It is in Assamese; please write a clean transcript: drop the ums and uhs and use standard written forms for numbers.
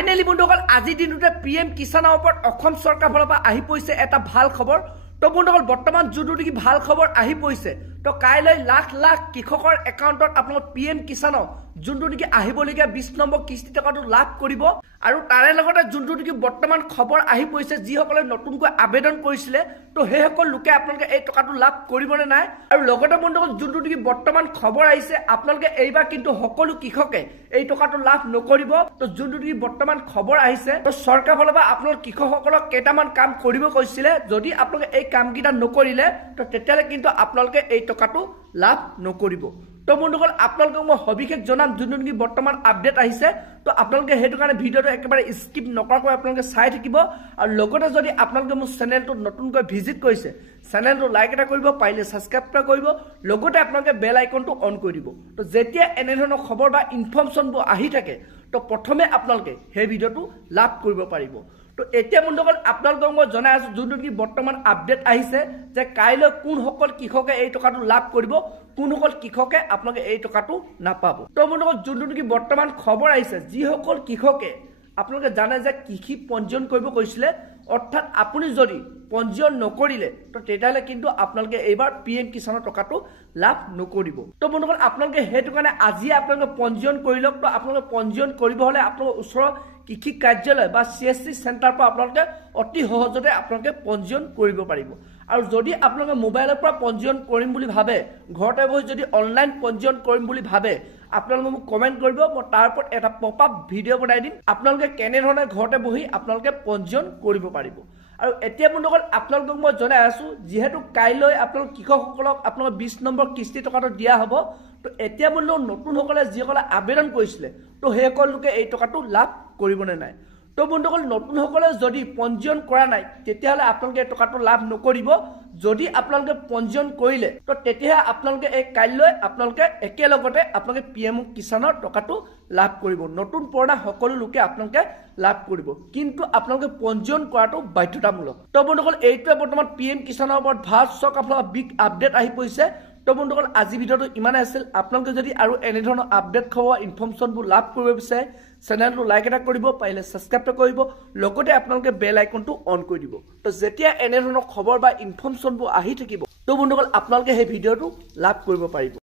ফাইনালি বন্ধুসকল আজি দিনতে পিএম কিষাণৰ ওপৰত অসম চৰকাৰ ফালৰ পৰা আহি পৰিছে এটা ভাল খবৰ। তো বন্ধুসকল বৰ্তমান যোনটো নেকি ভাল খবৰ আহি পৰিছে, তো কাইলৈ লাখ লাখ কৃষকৰ একাউণ্টত আপোনালোক পিএম কিষাণৰ যোনটো নেকি আহিবলগীয়া 20 নম্বৰ কিস্তি টকাটো লাভ কৰিব। আৰু তাৰে লগতে যোনটো নেকি বৰ্তমান খবৰ আহি পৰিছে, যিসকলে নতুনকৈ আবেদন কৰিছিলে তো সেইসকল লোকে আপোনালোকে এই টকাটো লাভ কৰিবনে নাই। আৰু লগতে বন্ধুসকল যোনটো নেকি বৰ্তমান খবৰ আহিছে, আপোনালোকে এইবাৰ কিন্তু সকলো কৃষকে এই টকাটো লাভ নকৰিব। তো যোনটো নেকি বৰ্তমান খবৰ আহিছে, তো চৰকাৰ ফালৰ পৰা আপোনালোক কৃষকসকলক কেইটামান কাম কৰিব কৈছিলে, যদি আপোনালোকে এই কামকেইটা নকৰিলে তো তেতিয়াহ'লে কিন্তু আপোনালোকে এই টকাটো লাভ নকৰিব। তো বন্ধুসকল আপোনালোকক মই সবিশেষ জনাম যোনটো নেকি বৰ্তমান আপডেট আহিছে, তো আপোনালোকে সেইটো কাৰণে ভিডিঅ'টো একেবাৰে স্কিপ নকৰাকৈ আপোনালোকে চাই থাকিব। আৰু লগতে যদি আপোনালোকে মোৰ চেনেলটো নতুনকৈ ভিজিট কৰিছে, চেনেলটো লাইক এটা কৰিব, পাৰিলে ছাবস্ক্ৰাইব এটা কৰিব, লগতে আপোনালোকে বেল আইকনটো অন কৰি দিব। তো যেতিয়া এনেধৰণৰ খবৰ বা ইনফৰ্মেশ্যনবোৰ আহি থাকে, তো প্ৰথমে আপোনালোকে সেই ভিডিঅ'টো লাভ কৰিব পাৰিব। তো এতিয়া বন্ধুসকল আপোনালোকক মই জনাই আছো যোনটো নেকি বৰ্তমান আপডেট আহিছে যে কাইলৈ কোনসকল কৃষকে এই টকাটো লাভ কৰিব, কোনসকল কৃষকে আপোনালোকে এই টকাটো নাপাব। তো বন্ধুসকল যোনটো নেকি বৰ্তমান খবৰ আহিছে, যিসকল কৃষকে আপোনালোকে জানে যে কৃষি পঞ্জীয়ন কৰিব কৈছিলে, অৰ্থাৎ আপুনি যদি পঞ্জীয়ন নকৰিলে তো তেতিয়াহ'লে কিন্তু আপোনালোকে এইবাৰ পিএম কিষাণৰ টকাটো লাভ নকৰিব। তো বন্ধুসকল আপোনালোকে সেইটো কাৰণে আজিয়ে আপোনালোকে পঞ্জীয়ন কৰি লওক। তো আপোনালোকে পঞ্জীয়ন কৰিব হ'লে আপোনালোকৰ ওচৰৰ কৃষি কাৰ্যালয় বা CSC চেণ্টাৰৰ পৰা আপোনালোকে অতি সহজতে আপোনালোকে পঞ্জীয়ন কৰিব পাৰিব। আৰু যদি আপোনালোকে মোবাইলৰ পৰা পঞ্জীয়ন কৰিম বুলি ভাবে, ঘৰতে বহি যদি অনলাইন পঞ্জীয়ন কৰিম বুলি ভাবে, আপোনালোকে মোক কমেণ্ট কৰিব, মই তাৰ ওপৰত এটা পপআপ ভিডিঅ' বনাই দিম, আপোনালোকে কেনেধৰণে ঘৰতে বহি আপোনালোকে পঞ্জীয়ন কৰিব পাৰিব। আৰু এতিয়া বন্ধুসকল আপোনালোকক মই জনাই আছো, যিহেতু কাইলৈ আপোনালোক কৃষকসকলক আপোনালোকৰ 20 নম্বৰ কিস্তি টকাটো দিয়া হ'ব। তো এতিয়া বন্ধুসকল নতুনসকলে যিসকলে আবেদন কৰিছিলে, তো সেইসকল লোকে এই টকাটো লাভ কৰিবনে নাই। তো বন্ধুসকল নতুনসকলে যদি পঞ্জীয়ন কৰা নাই তেতিয়াহ'লে আপোনালোকে এই টকাটো লাভ নকৰিব। যদি আপোনালোকে পঞ্জীয়ন কৰিলে তো তেতিয়াহে আপোনালোকে এই কাইলৈ আপোনালোকে একেলগতে আপোনালোকে পিএম কিষাণৰ টকাটো লাভ কৰিব। নতুন পুৰণা সকলো লোকে আপোনালোকে লাভ কৰিব, কিন্তু আপোনালোকে পঞ্জীয়ন কৰাটো বাধ্যতামূলক। তো বন্ধুসকল এইটোৱে বৰ্তমান পিএম কিষাণৰ ওপৰত ভাৰত চৰকাৰ ফালৰ বিগ আপডেট আহি পৰিছে। তো বন্ধুসকল আজি ভিডিঅ'টো ইমানেই আছিল। আপোনালোকে যদি আৰু এনেধৰণৰ আপডেট খবৰ ইনফৰ্মেশ্যনবোৰ লাভ কৰিব বিচাৰে, চেনেলটো লাইক এটা কৰিব, পাৰিলে ছাবস্ক্ৰাইব এটা কৰিব, লগতে আপোনালোকে বেল আইকনটো অন কৰি দিব। তো যেতিয়া এনেধৰণৰ খবৰ বা ইনফৰ্মেশ্যনবোৰ আহি থাকিব, তো বন্ধুসকল আপোনালোকে সেই ভিডিঅ'টো লাভ কৰিব পাৰিব।